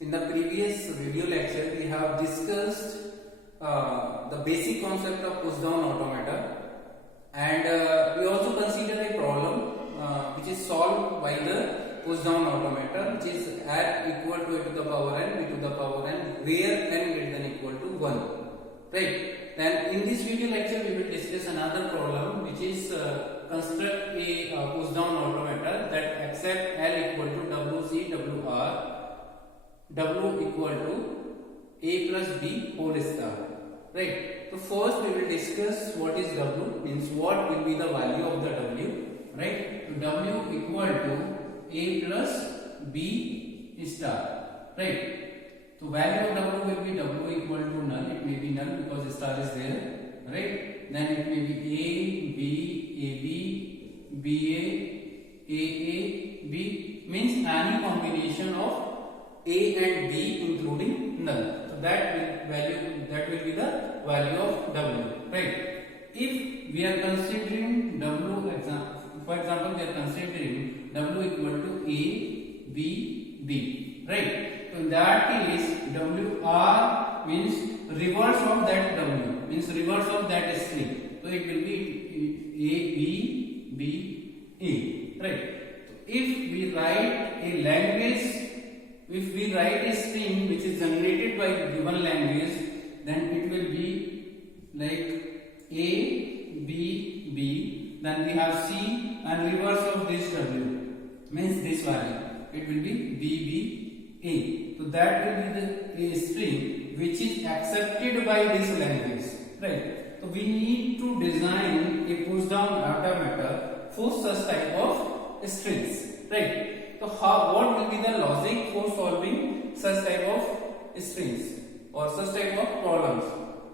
In the previous video lecture, we have discussed the basic concept of push-down automata, and we also consider a problem which is solved by the push-down automata, which is r equal to a to the power n, b to the power n, where n greater than equal to 1. Right? Then in this video lecture, we will discuss another problem, which is construct a push-down automata that accept L equal to WC WR, W equal to A plus B whole star. Right? So first we will discuss what is W, means what will be the value of the W. Right? So W equal to A plus B star. Right? So value of W will be W equal to null. It may be null because star is there. Right? Then it may be A, B, AB, BA, AA, B, means any combination of A and B including null. So that will be the value of W. Right? If we are considering W for example, we are considering W equal to A, B, B. Right? So in that case, WR means reverse of that W, means reverse of that string. So it will be A, B, B, A. Right? So if we write a language, if we write a string which is generated by the given language, then it will be like A, B, B, then we have C, and reverse of this W means this value. It will be B, B, A. So that will be the string which is accepted by this language. Right? So we need to design a push down automata for such type of strings. Right? So what will be the logic for solving such type of strings or such type of problems?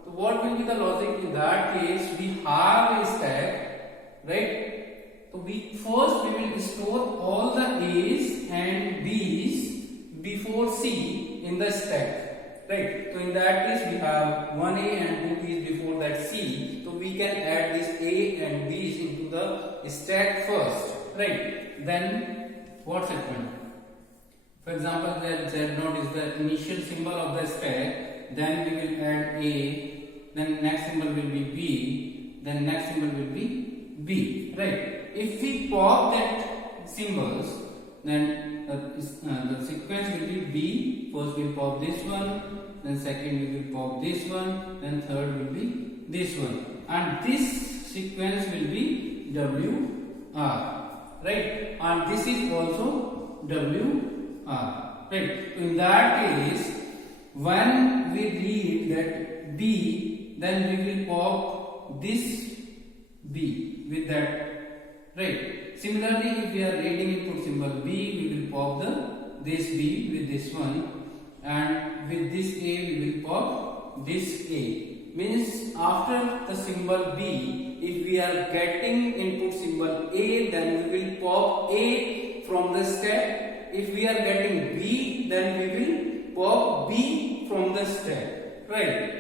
So what will be the logic in that case? We have a stack, right? So we will store all the A's and B's before C in the stack, right? So in that case we have 1 A and 2 B's before that C. So we can add this A and B's into the stack first, right? Then what's happened? For example, the Z0 is the initial symbol of the stack. Then we will add A. Then next symbol will be B. Then next symbol will be B. Right? If we pop that symbols, then the sequence will be B. First we will pop this one. Then second we will pop this one. Then third will be this one. And this sequence will be WR. Right? And this is also WR. Right? In that case, when we read that B, then we will pop this B with that. Right? Similarly, if we are reading input symbol B, we will pop this B with this one, and with this A we will pop this A. Means after the symbol B, if we are getting input symbol A, then we will pop A from the stack. If we are getting B, then we will pop B from the stack. Right?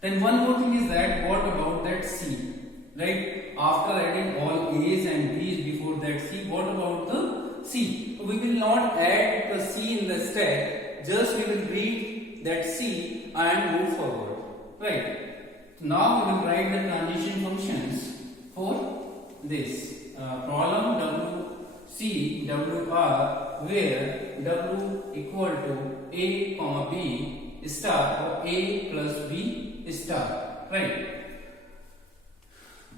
Then one more thing is that what about that C? Right? After adding all A's and B's before that C, what about the C? So we will not add the C in the stack, just we will read that C and move forward. Right? Now we will write the transition functions for this problem WC WR, where W equal to A comma B star or A plus B star. Right?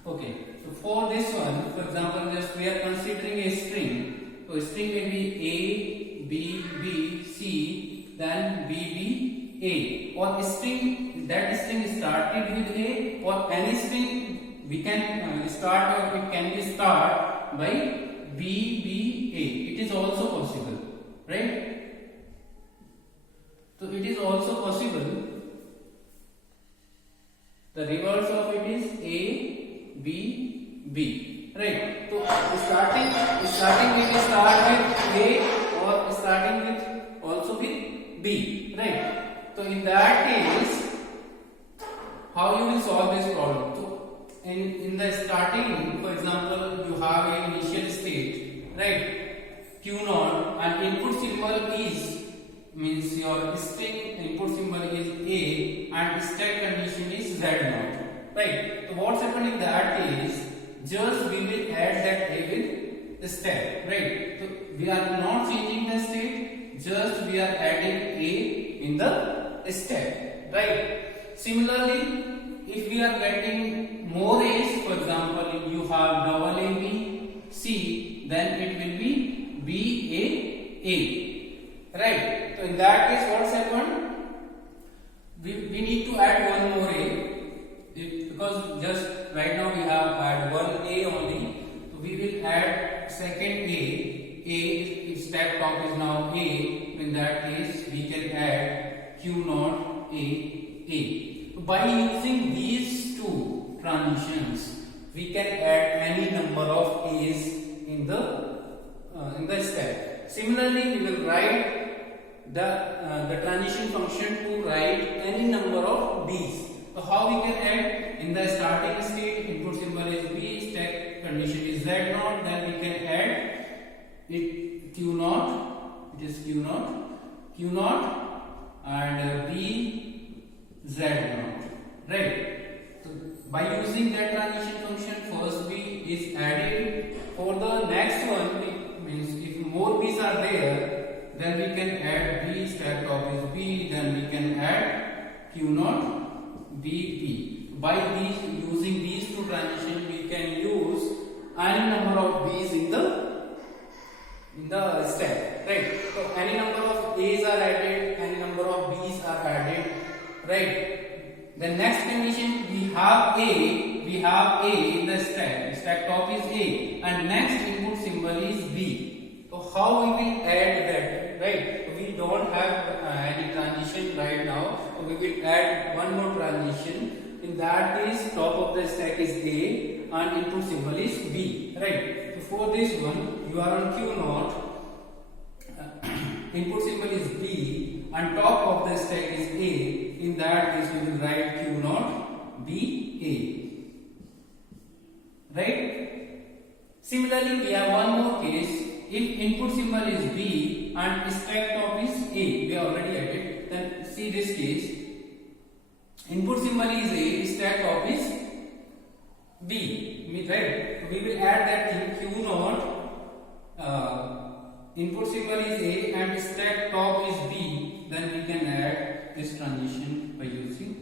Okay. So for this one, for example, just we are considering a string. So string will be A, B, B, C, then B, B, A. Or string, that string started with A, or any string we can start, or it can be start by B, B, A. It is also possible, right? So it is also possible. The reverse of it is A, B, B. Right? So starting we will start with A, or starting with also with B. Right? So in that case, how you will solve this problem? So in the starting, for example, you have an initial state, right? Q0, and input symbol is means your string input symbol is A and stack condition is Z0, right? So what's happening in that is just we will add that A with stack, right? So we are not changing the state, just we are adding A in the stack, right? Similarly, if we are getting more A's, for example, you have double A, B, C, then it will be B, A, A, right? So in that case, what's happened? We need to add one more A, because just right now we have had one A only, so we will add second A. If stack top is now A, in that case we can add Q0 A. So by using these two transitions, we can add any number of A's in the stack. Similarly, we will write the transition function to write any number of B's. So how we can add? In the starting state, input symbol is B, stack condition is Z0, then we can add it Q0, it is Q0 and B Z0, right? So by using that transition function, first B is added. For the next one, means if more B's are there, then we can add B, stack top is B, then we can add Q0 B. By using these two transitions, we can use any number of B's in the stack, right? So any number of A's are added, any number of B's are added, right? The next condition, we have A in the stack top is A, and next input symbol is B. So how we will add that, right? So we don't have any transition right now, so we will add one more transition. In that case, top of the stack is A and input symbol is B, right? So for this one, you are on Q0, input symbol is B and top of the stack is A. In that case, we will write Q0 B A, right? Similarly, we have one more case. If input symbol is B and stack top is A, we already added. Then see this case. Input symbol is A, stack top is B, right? So we will add that thing Q0. Input symbol is A and stack top is B. Then we can add this transition by using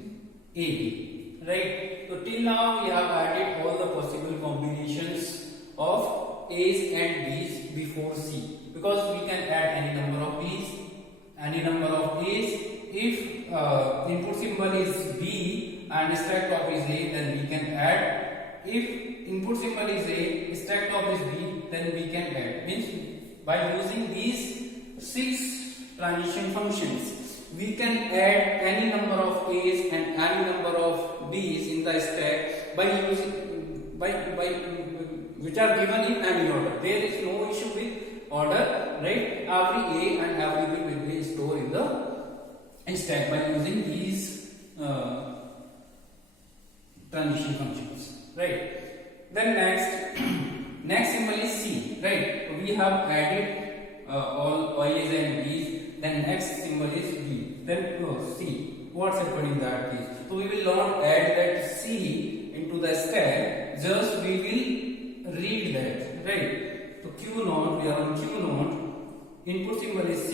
AB, right? So till now we have added all the possible combinations of A's and B's before C, because we can add any number of B's, any number of A's. If input symbol is B and stack top is A, then we can add. If input symbol is A, stack top is B, then we can add. Means by using these 6 transition functions, we can add any number of A's and any number of B's in the stack by using which are given in any order. There is no issue with order, right? Every A and every B will be stored in the stack by using these transition functions, right? Then next symbol is C, right? We have added all A's and B's. Then next symbol is B. Then C. What's happening in that case? So we will not add that C into the stack. Just we will read that, right? So Q0, we are on Q0. Input symbol is C.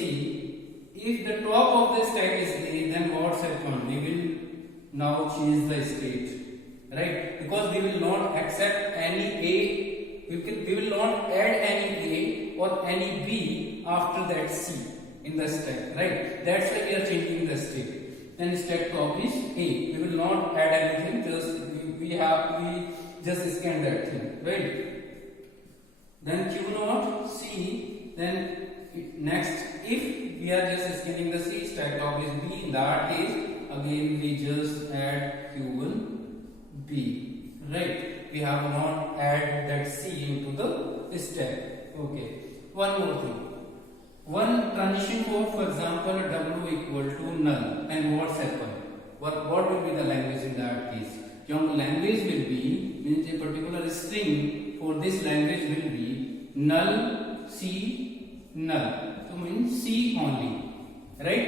If the top of the stack is A, then what's happened? We will now change the state, right? Because we will not accept any A, we will not add any A or any B after that C in the stack, right? That's why we are changing the state. Then stack top is A. We will not add anything, just we just scan that thing, right? Then Q0 C. Then next, if we are just scanning the C, stack top is B. In that case, again we just add Q1 B, right? We have not add that C into the stack. Okay. One more thing. One transition code, for example, W equal to null. And what's happened? What will be the language in that case? Your language will be, means a particular string for this language will be null C null. So means C only, right?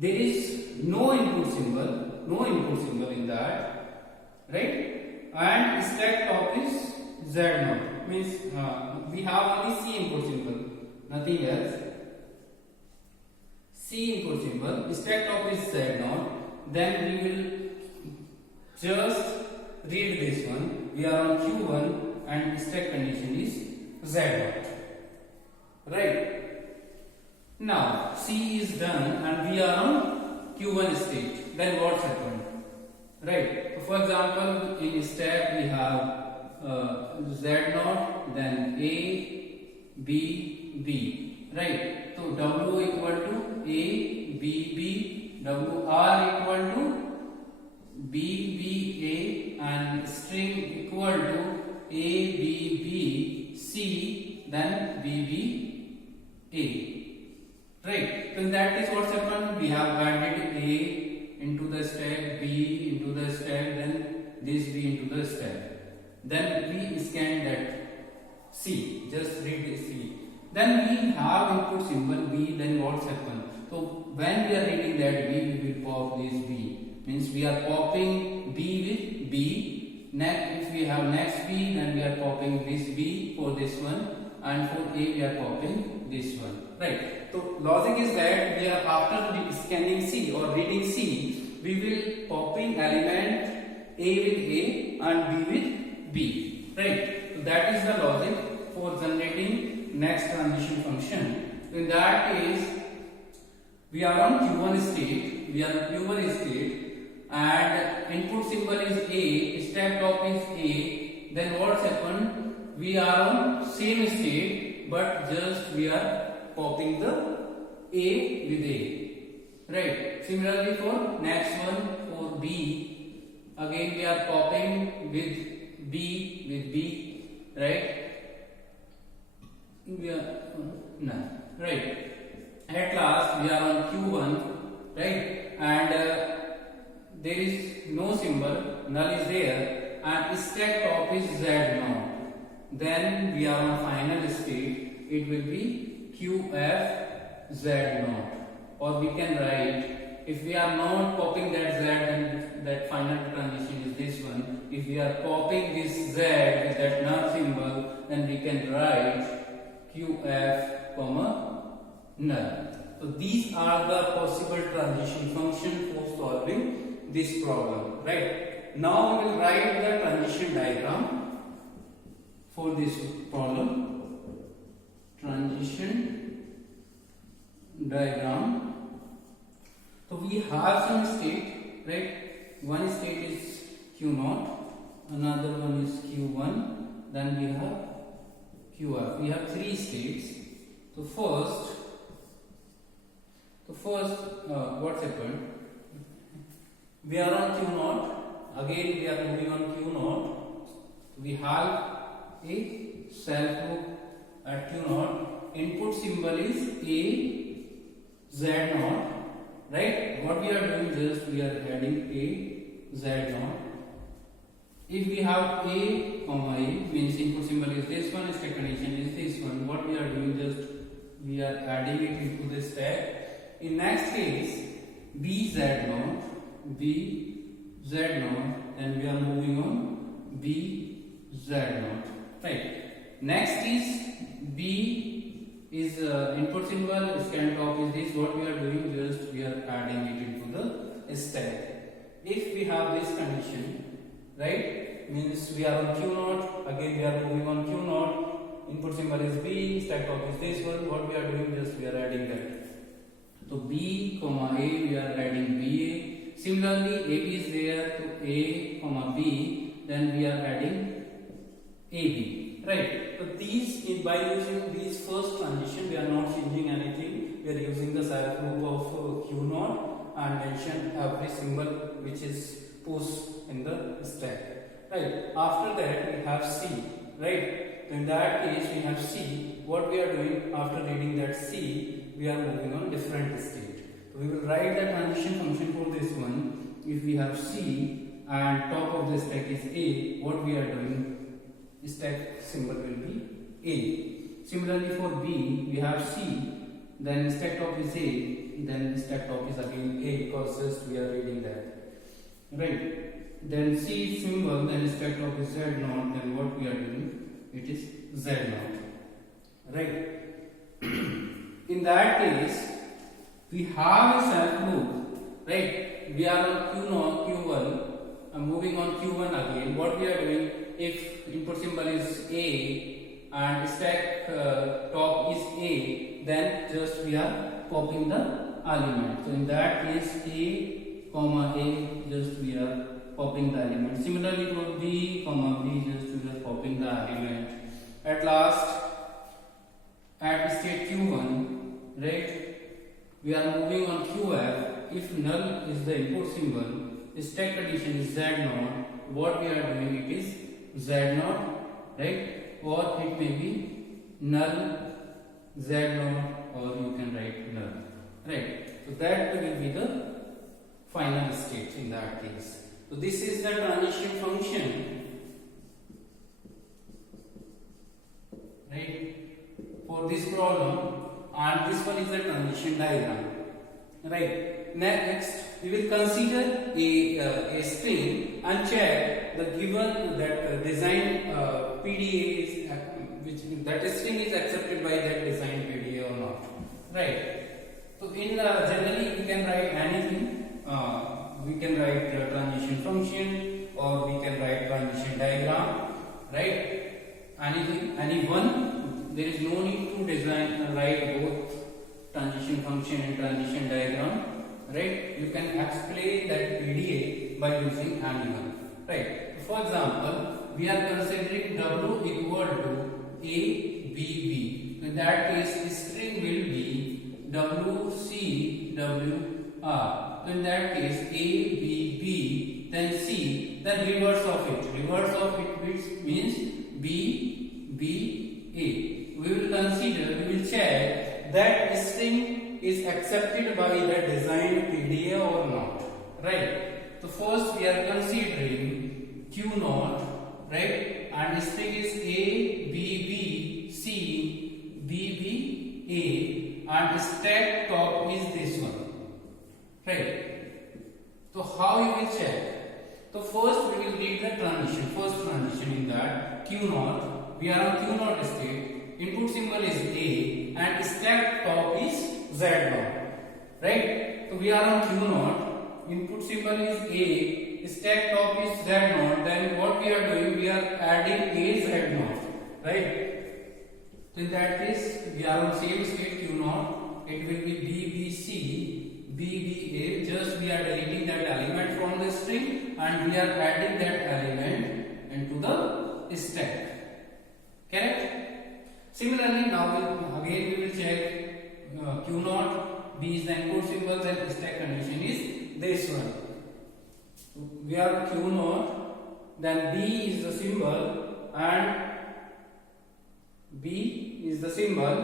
there is no input symbol in that, right? And stack top is Z0, means we have only C input symbol, nothing else. C input symbol, stack top is Z0. Then we will just read this one. We are on Q1 and stack condition is Z0. Right? Now C is done and we are on Q1 state. Then what's happened? Right? So for example, in stack we have Z0, then A, B, B. Right? So W equal to A, B, B, WR equal to B, B, A, and string equal to A, B, B, C, then B, B, A. Right? So in that case, what's happened? We have added A into the stack, B into the stack, then this B into the stack. Then we scan that C. Just read this C. Then we have input symbol B. Then what's happened? So when we are reading that B, we will pop this B. Means we are popping B with B. Next, if we have next B, then we are popping this B for this one, and for A we are popping this one. Right? So logic is that we are after scanning C or reading C, we will popping element A with A and B with B. Right? So that is the logic for generating next transition function. In that case, we are on Q1 state. We are on Q1 state, and input symbol is A, stack top is A. Then what's happened? We are on same state, but just we are popping the A with A. Right? Similarly for next one, for B, again we are popping with B. Right? We are no. Right? At last we are on Q1, right? And there is no symbol, null is there, and stack top is Z0. Then we are on final state. It will be QF Z0. Or we can write, if we are not popping that Z, then that final transition is this one. If we are popping this Z with that null symbol, then we can write QF comma null. So these are the possible transition function for solving this problem. Right? Now we will write the transition diagram for this problem. Transition diagram. So we have some state, right? One state is Q0, another one is Q1, then we have QF. We have three states. So first, what's happened? We are on Q0. Again, we are moving on Q0. We have a self loop at Q0. Input symbol is A Z0. Right? What we are doing, just we are adding A Z0. If we have A comma A, means input symbol is this one, stack condition is this one. What we are doing, just we are adding it into the stack. In next case, B Z0, and we are moving on B Z0. Right. Next is B is input symbol, scan top is this. What we are doing, just we are adding it into the stack. If we have this condition, right, means we are on Q0, again we are moving on Q0, input symbol is B, stack top is this one. What we are doing, just we are adding that. So B comma A, we are adding BA. Similarly, AB is there to A comma B, then we are adding AB. Right? So these, by using these first transition, we are not changing anything. We are using the self loop of Q0 and mention every symbol which is pushed in the stack. Right? After that, we have C. Right? So in that case, we have C. What we are doing after reading that C, we are moving on different state. So we will write the transition function for this one. If we have C and top of the stack is A, what we are doing, stack symbol will be A. Similarly for B, we have C, then stack top is A, then stack top is again A, because just we are reading that, right? Then C symbol, then stack top is Z naught, then what we are doing, it is Z naught, right? In that case, we have a self loop, right? We are on Q naught, Q1, moving on Q1 again. What we are doing, if input symbol is A and stack top is A, then just we are copying the element. So in that case, A comma A, just we are copying the element. Similarly for B comma B, just we are copying the element. At last, at state Q1, right, we are moving on QF. If null is the input symbol, stack condition is Z naught, what we are doing, it is Z naught, right? Or it may be null Z naught, or you can write null, right? So that will be the final state in that case. So this is the transition function, right, for this problem, and this one is the transition diagram, right? Next, we will consider a string and check the given that design PDA is which that string is accepted by that design PDA or not, right? So in generally we can write anything. We can write transition function, or we can write transition diagram, right? Anything, any one. There is no need to design write both transition function and transition diagram, right? You can explain that PDA by using any one, right? For example, we are considering W equal to ABB. In that case, the string will be WCWR. In that case, ABB, then C, then reverse of it. Reverse of it means BBA. We will consider, we will check that string is accepted by the design PDA or not, right? So first we are considering Q naught, right? And string is A, B, B, C, B, B, A, and stack top is this one, right? So how you will check? So first we will read the transition. First transition in that Q naught. We are on Q naught state. Input symbol is A and stack top is Z naught, right? So we are on Q naught. Input symbol is A, stack top is Z naught. Then what we are doing? We are adding A Z naught, right? So in that case, we are on same state Q naught. It will be BBC, BBA. Just we are deleting that element from the string and we are adding that element into the stack. Correct? Similarly, now again we will check Q naught, B is the input symbol, and stack condition is this one. We are Q naught, then B is the symbol, and B is the symbol,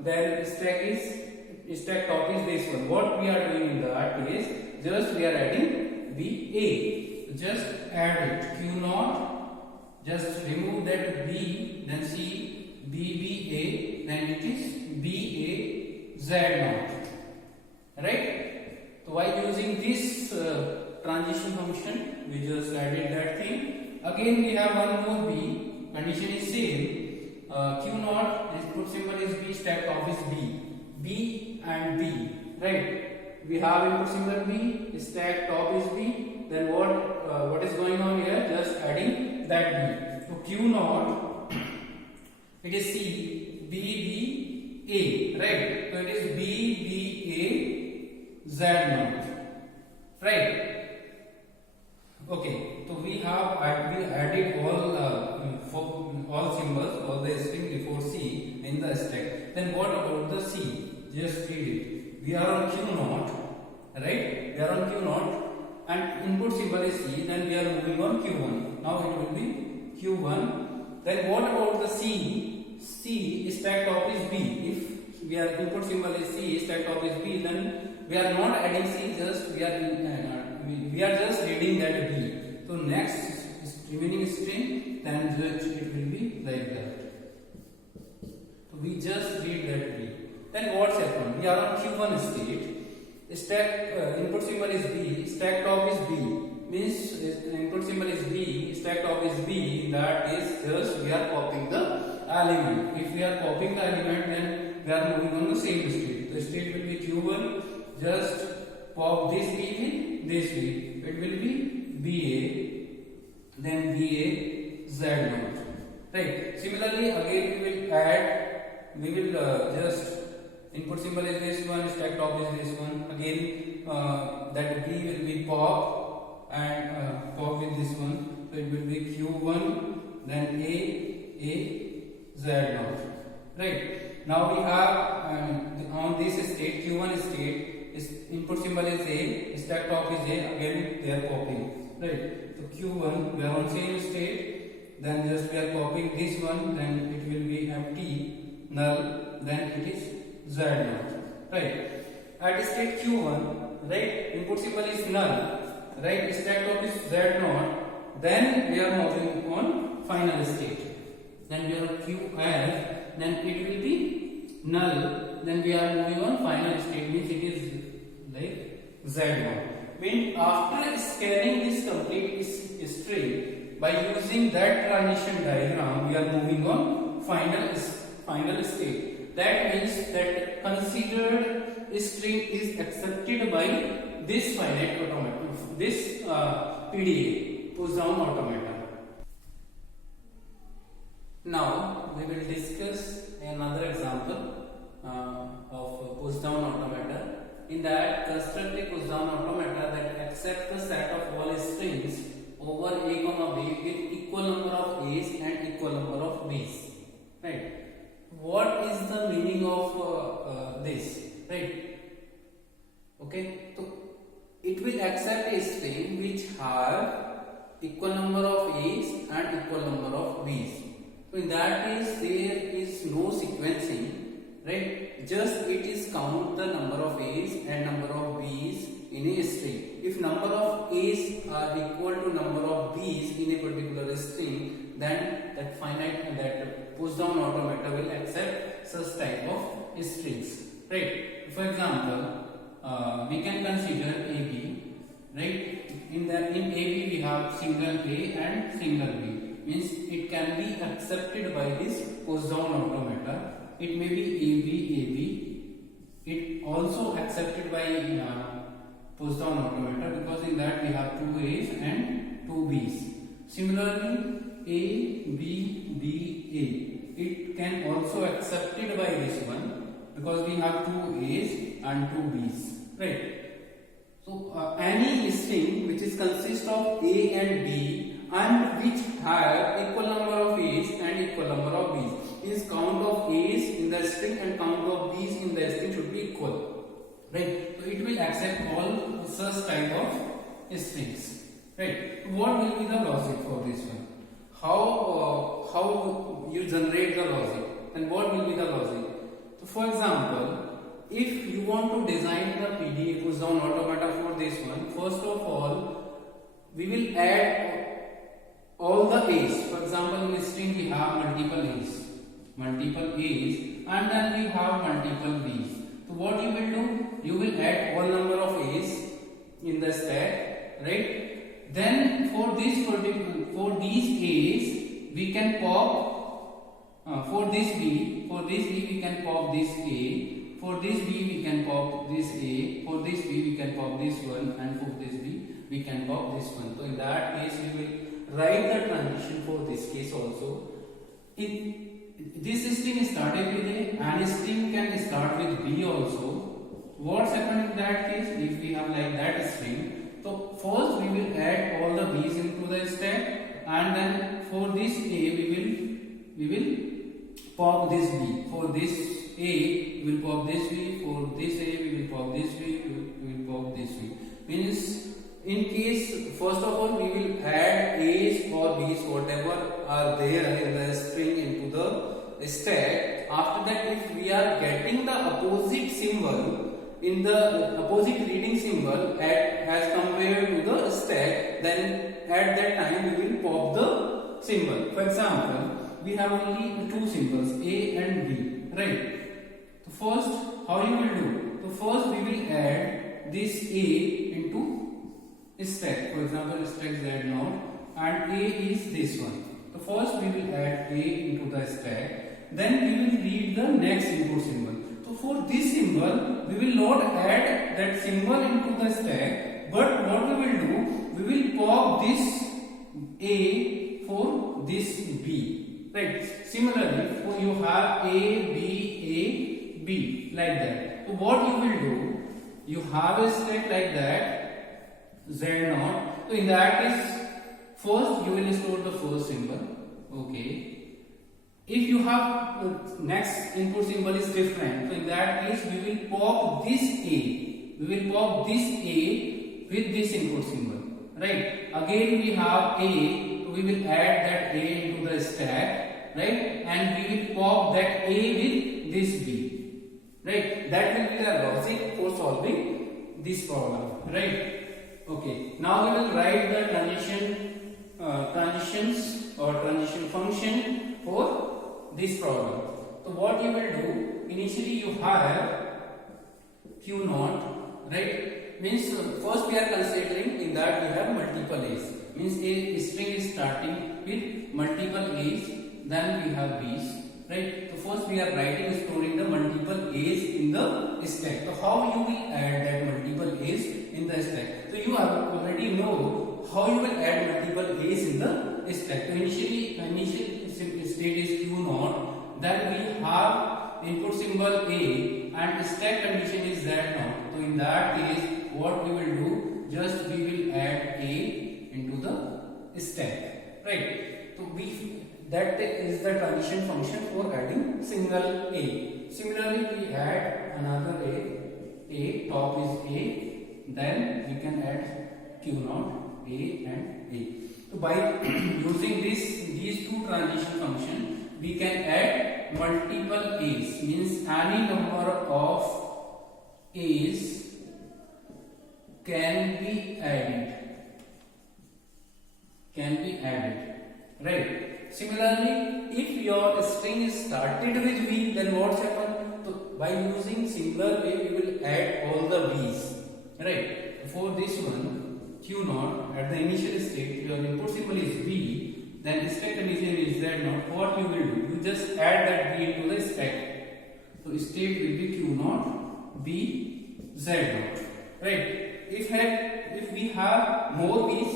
then stack top is this one. What we are doing in that is just we are adding BA. Just add it. Q naught, just remove that B, then C. BBA, then it is BA Z naught, right? So while using this transition function, we just added that thing. Again we have one more B, condition is same. Q naught, input symbol is B, stack top is B. B and B, right? We have input symbol B, stack top is B. Then what is going on here? Just adding that B. So Q naught, it is C, B, B, A, right? So it is B, B, A, Z naught, right? Okay, so we added all symbols, all the string before C in the stack. Then what about the C? Just read it. We are on Q naught, right? We are on Q naught, and input symbol is C. Then we are moving on Q1. Now it will be Q1. Then what about the C? C stack top is B. If we are input symbol is C, stack top is B, then we are not adding C. Just we are just reading that B. So next remaining string, then just it will be like that. So we just read that B. Then what's happened? We are on Q1 state. stack input symbol is B, stack top is B. Means input symbol is B, stack top is B. That is just we are copying the element. If we are copying the element, then we are moving on the same state. The state will be Q1. Just pop this B in this B. It will be BA, then BA Z0. Right. Similarly, again we will add. We will just input symbol is this one, stack top is this one. Again, that B will be pop and pop with this one. So it will be Q1, then A Z0. Right. Now we have on this state Q1 state input symbol is A, stack top is A. Again they are copying. Right. So Q1 we are on same state. Then just we are copying this one. Then it will be empty, null. Then it is Z0. Right. At state Q1, right, input symbol is null, right, stack top is Z0. Then we are moving on final state. Then we are QF, then it will be null. Then we are moving on final state, means it is like Z1. Means after scanning this complete string by using that transition diagram, we are moving on final state. That means that considered string is accepted by this finite automata, this PDA, push down automata. Now we will discuss another example of push down automata. In that, construct a push down automata that accepts the set of all strings over a comma b with equal number of a's and equal number of b's. Right. What is the meaning of this? Right. Okay. So it will accept a string which have equal number of a's and equal number of b's. So in that case there is no sequencing, right? Just it is count the number of a's and number of b's in a string. If number of a's are equal to number of b's in a particular string, then that push down automata will accept such type of strings. Right. For example, we can consider AB. Right. In AB we have single A and single B. Means it can be accepted by this push down automata. It may be AB. It also accepted by push down automata because in that we have two A's and two B's. Similarly, A, B, B, A. It can also accepted by this one because we have two A's and two B's. Right. So any string which is consist of A and B and which have equal number of A's and equal number of B's, is count of A's in the string and count of B's in the string should be equal. Right. So it will accept all such type of strings. Right. What will be the logic for this one? How you generate the logic and what will be the logic? So for example, if you want to design the PDA push down automata for this one, first of all we will add all the A's. For example, in string we have multiple A's and then we have multiple B's. So what you will do? You will add all number of A's in the stack, right? Then for these A's we can pop for this B we can pop this A. For this B we can pop this A, for this B we can pop this one, and for this B we can pop this one. So in that case we will write the transition for this case also. This string started with A and string can start with B also. What's happened in that case? If we have like that string, so first we will add all the B's into the stack and then for this A we will pop this B. For this A, we will pop this B. For this A, we will pop this B. We will pop this B. Means, in case, first of all, we will add A's or B's, whatever are there in the string into the stack. After that, if we are getting the opposite symbol in the opposite reading symbol as compared to the stack, then at that time we will pop the symbol. For example, we have only two symbols A and B, right? So first, how you will do? So first we will add this A into stack. For example, stack Z0 and A is this one. So first we will add A into the stack, then we will read the next input symbol. So for this symbol, we will not add that symbol into the stack, but what we will do, we will pop this A for this B, right? Similarly, for you have A, B, A, B like that. So what you will do, you have a stack like that, Z0. So in that case, first you will store the first symbol, okay. If you have next input symbol is different, so in that case we will pop this A. We will pop this A with this input symbol, right? Again we have A, so we will add that A into the stack, right? And we will pop that A with this B, right? That will be the logic for solving this problem, right? Okay. Now we will write the transition function for this problem. So what you will do, initially you have Q naught, right? Means first we are considering in that we have multiple A's. Means a string is starting with multiple A's, then we have B's, right? So first we are storing the multiple A's in the stack. So how you will add that multiple A's in the stack? So you already know how you will add multiple A's in the stack. So initial state is Q naught, then we have input symbol A and stack condition is Z0. So in that case, what we will do, just we will add A into the stack, right? So that is the transition function for adding single A. Similarly, we add another A, top is A, then we can add Q naught, A and A. So by using these two transition functions, we can add multiple A's, means any number of A's can be added, right? Similarly, if your string is started with V, then what's happened? So by using similar way, we will add all the V's, right? For this one, Q naught, at the initial state, your input symbol is V, then stack condition is Z0. What you will do? You just add that V into the stack. So state will be Q naught, B, Z0, right? If we have more V's,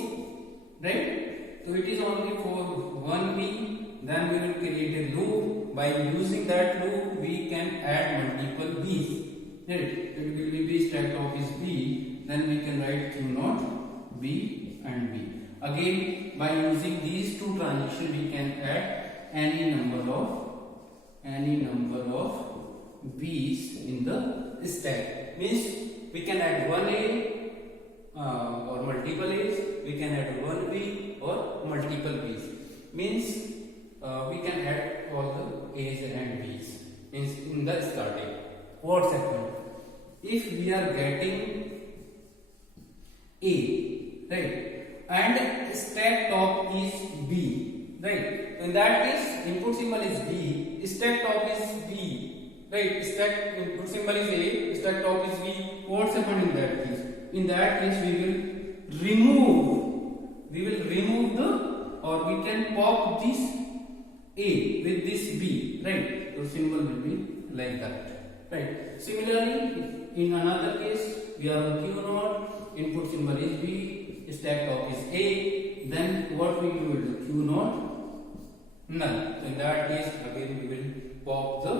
right? So it is only for one V, then we will create a loop. By using that loop, we can add multiple V's, right? It will be stack top is B, then we can write Q naught, B and B. Again, by using these two transitions, we can add any number of V's in the stack. Means we can add one A or multiple A's. We can add one B or multiple B's. Means we can add all the A's and B's. Means in the starting. What's happened? If we are getting A, right? And stack top is B, right? In that case, input symbol is B, stack top is B, right? Stack input symbol is A, stack top is B. What's happened in that case? In that case, we will remove we can pop this A with this B, right? So symbol will be like that, right? Similarly, in another case, we are on Q naught, input symbol is B, stack top is A, then what we will do? Q naught null. So in that case, again we will pop the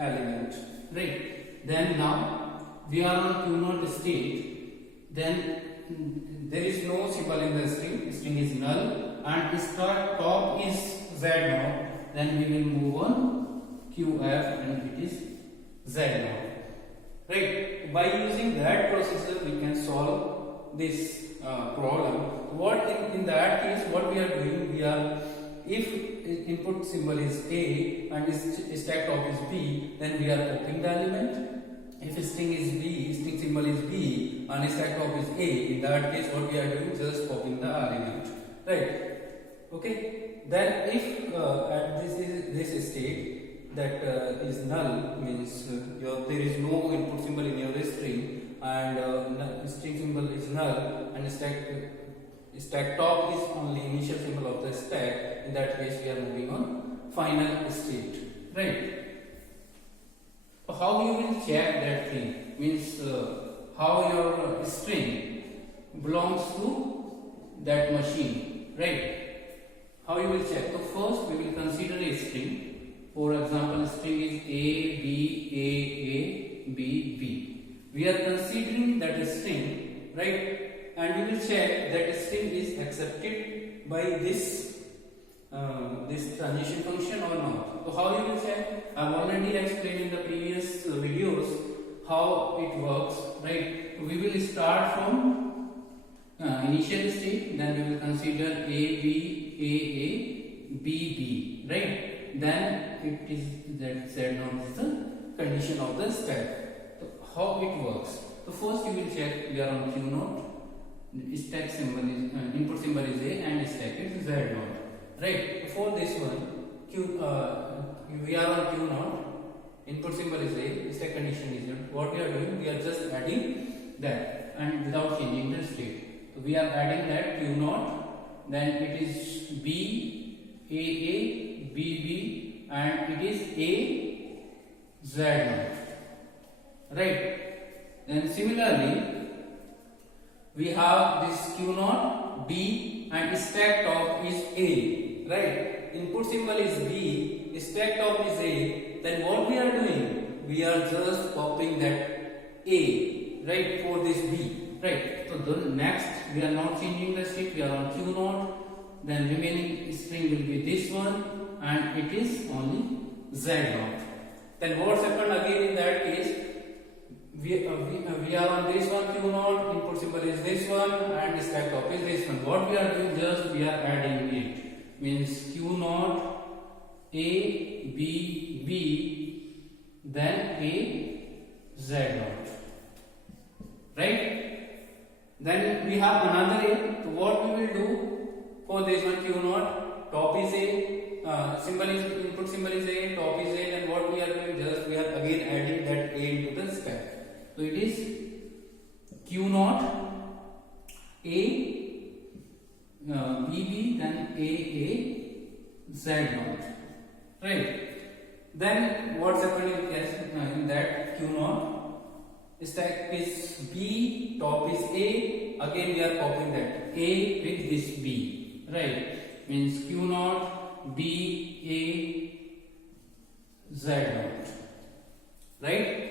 element, right? Then now we are on Q naught state, then there is no symbol in the string is null, and stack top is Z0, then we will move on QF and it is Z0, right? By using that procedure, we can solve this problem. What in that case, what we are doing, if input symbol is A and stack top is B, then we are popping the element. If string is B, string symbol is B and stack top is A, in that case what we are doing, just popping the element, right? Okay. Then if at this state that is null, means there is no input symbol in your string, and string symbol is null, and stack top is only initial symbol of the stack. In that case, we are moving on final state, right? So how you will check that thing, means how your string belongs to that machine, right? How you will check? So first we will consider a string. For example, string is A, B, A, B, B. We are considering that string, right? And we will check that string is accepted by this transition function or not. So how you will check? I have already explained in the previous videos how it works, right? We will start from initial state, then we will consider A, B, B, right? Then it is that Z naught is the condition of the stack. So how it works? So first you will check we are on Q naught. Stack symbol is input symbol is A and stack is Z naught, right? For this one, we are on Q naught. Input symbol is A, stack condition is Z. What we are doing? We are just adding that and without changing the state. So we are adding that Q naught. Then it is B, A, B, and it is A, Z naught, right? Then similarly, we have this Q naught, B, and stack top is A, right? Input symbol is B, stack top is A. Then what we are doing? We are just copying that A, right, for this B, right? So the next, we are not changing the state, we are on Q naught. Then remaining string will be this one, and it is only Z naught. Then what's happened again in that case? We are on this one Q naught, input symbol is this one, and stack top is this one. What we are doing, just we are adding it, means Q naught, A, B, then A, Z naught, right? Then we have another A. So what we will do for this one Q naught, top is A, symbol is input symbol is A, top is A. Then what we are doing, just we are again adding that A into the stack. So it is Q naught, A, B, then A, Z naught, right? Then what's happening in that Q naught, stack is B, top is A. Again we are copying that A with this B, right? Means Q naught, B, A, Z naught, right?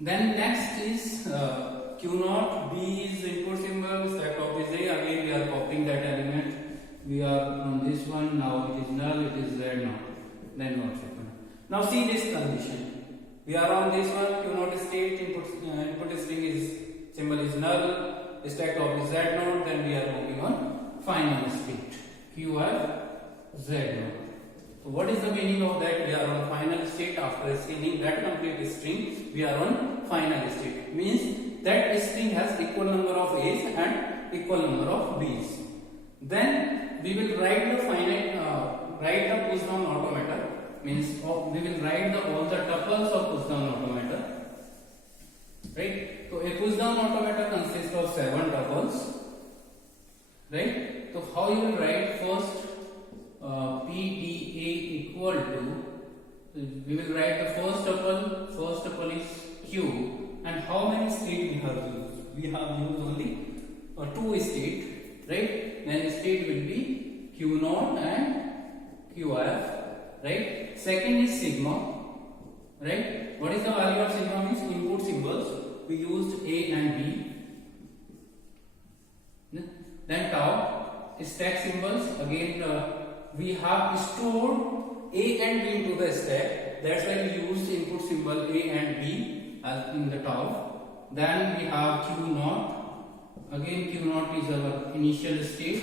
Then next is Q naught, B is input symbol, stack top is A. Again we are copying that element. We are on this one, now it is null, it is Z naught. Then what's happened? Now see this condition. We are on this one, Q naught state, input string is symbol is null, stack top is Z naught. Then we are moving on final state, QF Z naught. So what is the meaning of that? We are on final state. After scanning that complete string, we are on final state. Means that string has equal number of A's and equal number of B's. Then we will write the push down automata. Means we will write all the tuples of push down automata. Right? So a push down automata consists of 7 tuples. Right? So how you will write first? PDA equal to, we will write the first tuple is Q, and how many state we have used? We have used only 2 state, right? Then state will be Q naught and QF, right? Second is sigma, right? What is the value of sigma? Means input symbols. We used A and B. Then tau, stack symbols. Again, we have stored A and B into the stack. That's why we used input symbol A and B as in the tau. Then we have Q naught. Again, Q naught is our initial state.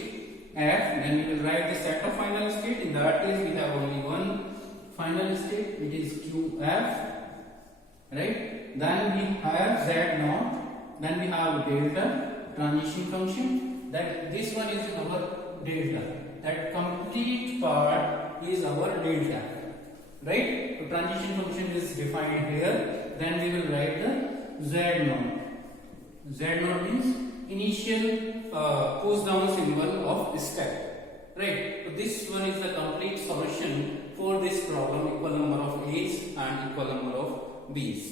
F. Then we will write the set of final state. In that case, we have only one final state, which is QF. Right? Then we have Z naught. Then we have delta transition function. That this one is our delta. That complete part is our delta. right? So transition function is defined here. Then we will write the Z naught. Z naught means initial push down symbol of step, right? So this one is the complete